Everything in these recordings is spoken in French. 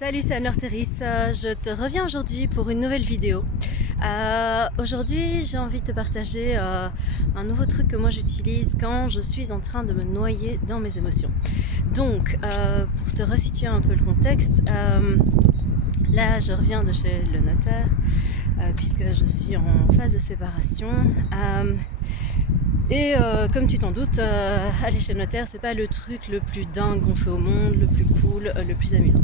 Salut, c'est Anne-Laure Théris. Je te reviens aujourd'hui pour une nouvelle vidéo. Aujourd'hui, j'ai envie de te partager un nouveau truc que moi j'utilise quand je suis en train de me noyer dans mes émotions. Donc, pour te resituer un peu le contexte, là je reviens de chez le notaire puisque je suis en phase de séparation. Comme tu t'en doutes, aller chez le notaire, c'est pas le truc le plus dingue qu'on fait au monde, le plus cool, le plus amusant.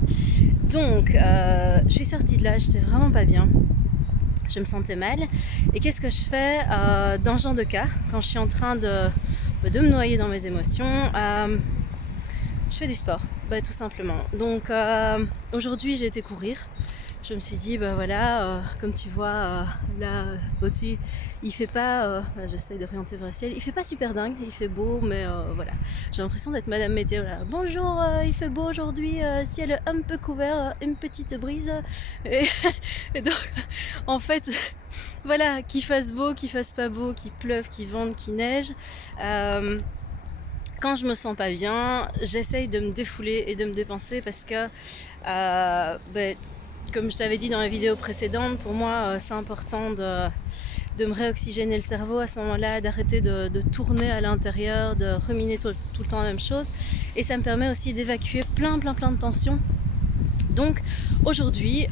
Donc, je suis sortie de là, j'étais vraiment pas bien. Je me sentais mal. Et qu'est-ce que je fais dans ce genre de cas, quand je suis en train de me noyer dans mes émotions? Je fais du sport, tout simplement. Donc, aujourd'hui, j'ai été courir. Je me suis dit, voilà, comme tu vois, là, au-dessus, il fait pas, j'essaye d'orienter vers le ciel, il fait pas super dingue, il fait beau, mais voilà. J'ai l'impression d'être Madame Météo, là. Bonjour, il fait beau aujourd'hui, ciel un peu couvert, une petite brise. Et donc, en fait, voilà, qu'il fasse beau, qu'il fasse pas beau, qu'il pleuve, qu'il vente, qu'il neige. Quand je me sens pas bien, j'essaye de me défouler et de me dépenser parce que comme je t'avais dit dans la vidéo précédente, pour moi c'est important de me réoxygéner le cerveau à ce moment-là, d'arrêter de tourner à l'intérieur, de ruminer tout le temps la même chose. Et ça me permet aussi d'évacuer plein de tensions. Donc aujourd'hui,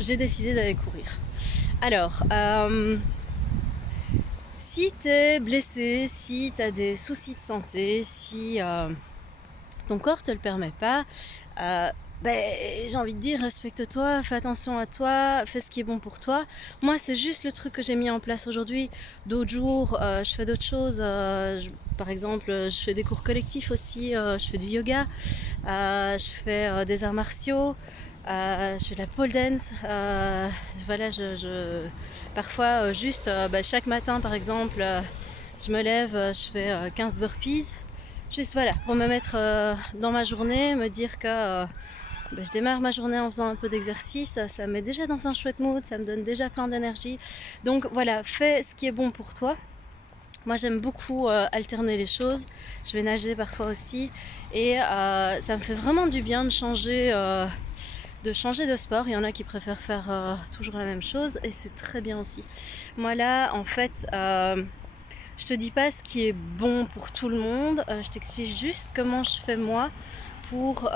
j'ai décidé d'aller courir. Alors, si tu es blessé, si tu as des soucis de santé, si ton corps te le permet pas, j'ai envie de dire, respecte-toi, fais attention à toi, fais ce qui est bon pour toi. Moi, c'est juste le truc que j'ai mis en place aujourd'hui. D'autres jours, je fais d'autres choses. Par exemple, je fais des cours collectifs aussi, je fais du yoga, je fais des arts martiaux, je fais de la pole dance. Voilà, parfois, juste chaque matin, par exemple, je me lève, je fais 15 burpees. Juste voilà, pour me mettre dans ma journée, me dire que je démarre ma journée en faisant un peu d'exercice, ça me met déjà dans un chouette mood, ça me donne déjà plein d'énergie. Donc voilà, fais ce qui est bon pour toi. Moi j'aime beaucoup alterner les choses, je vais nager parfois aussi et ça me fait vraiment du bien de changer de sport. Il y en a qui préfèrent faire toujours la même chose et c'est très bien aussi. Moi là en fait je te dis pas ce qui est bon pour tout le monde, je t'explique juste comment je fais moi pour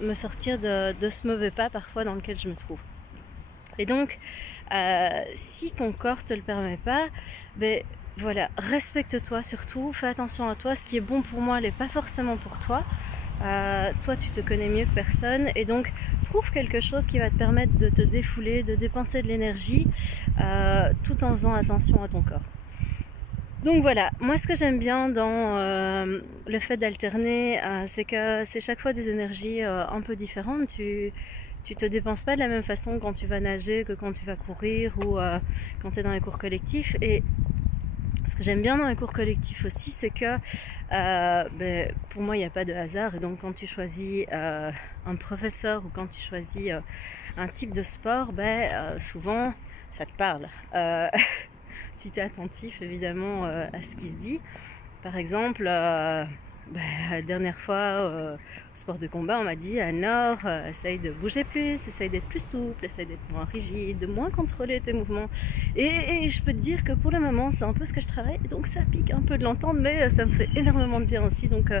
me sortir de ce mauvais pas parfois dans lequel je me trouve. Et donc, si ton corps te le permet pas, voilà, respecte-toi surtout, fais attention à toi, ce qui est bon pour moi n'est pas forcément pour toi. Toi tu te connais mieux que personne et donc trouve quelque chose qui va te permettre de te défouler, de dépenser de l'énergie tout en faisant attention à ton corps. Donc voilà, moi ce que j'aime bien dans le fait d'alterner, c'est que c'est chaque fois des énergies un peu différentes. Tu te dépenses pas de la même façon quand tu vas nager que quand tu vas courir ou quand tu es dans les cours collectifs. Et ce que j'aime bien dans les cours collectifs aussi, c'est que pour moi il n'y a pas de hasard. Et donc quand tu choisis un professeur ou quand tu choisis un type de sport, souvent ça te parle. Si tu es attentif évidemment à ce qui se dit. Par exemple, la dernière fois au sport de combat, on m'a dit Anne-Laure, essaye de bouger plus, essaye d'être plus souple, essaye d'être moins rigide, de moins contrôler tes mouvements. Et je peux te dire que pour le moment, c'est un peu ce que je travaille, donc ça pique un peu de l'entendre, mais ça me fait énormément de bien aussi. Donc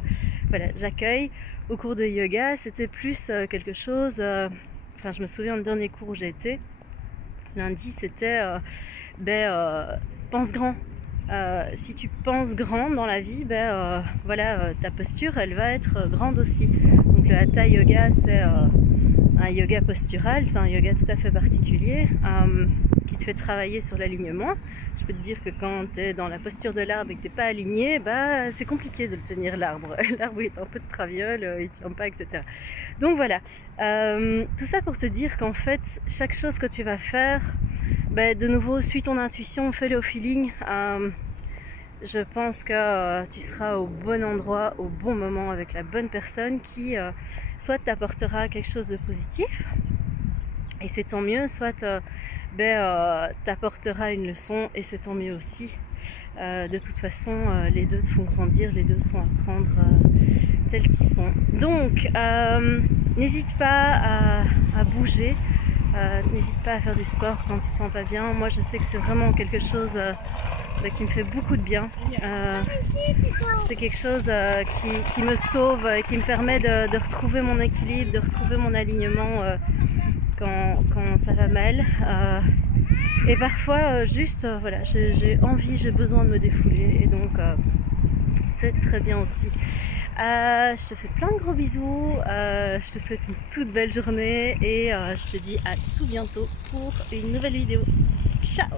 voilà, j'accueille. Au cours de yoga, c'était plus quelque chose, je me souviens le dernier cours où j'ai été, lundi, c'était pense grand. Si tu penses grand dans la vie, voilà, ta posture elle va être grande aussi. Donc le Hatha Yoga c'est un yoga postural, c'est un yoga tout à fait particulier qui te fait travailler sur l'alignement. Je peux te dire que quand tu es dans la posture de l'arbre et que tu n'es pas aligné, c'est compliqué de le tenir l'arbre. L'arbre est un peu de traviole, il ne tient pas, etc. Donc voilà, tout ça pour te dire qu'en fait, chaque chose que tu vas faire, de nouveau, suis ton intuition, fais-le au feeling. Je pense que tu seras au bon endroit, au bon moment, avec la bonne personne qui soit t'apportera quelque chose de positif, et c'est tant mieux, soit t'apportera une leçon, et c'est tant mieux aussi. De toute façon, les deux te font grandir, les deux sont à prendre tels qu'ils sont. Donc, n'hésite pas à bouger, n'hésite pas à faire du sport quand tu te sens pas bien. Moi je sais que c'est vraiment quelque chose qui me fait beaucoup de bien. C'est quelque chose qui me sauve et qui me permet de retrouver mon équilibre, de retrouver mon alignement quand ça va mal. Et parfois juste voilà, j'ai envie, j'ai besoin de me défouler, et donc c'est très bien aussi. Je te fais plein de gros bisous, je te souhaite une toute belle journée et je te dis à tout bientôt pour une nouvelle vidéo. Ciao!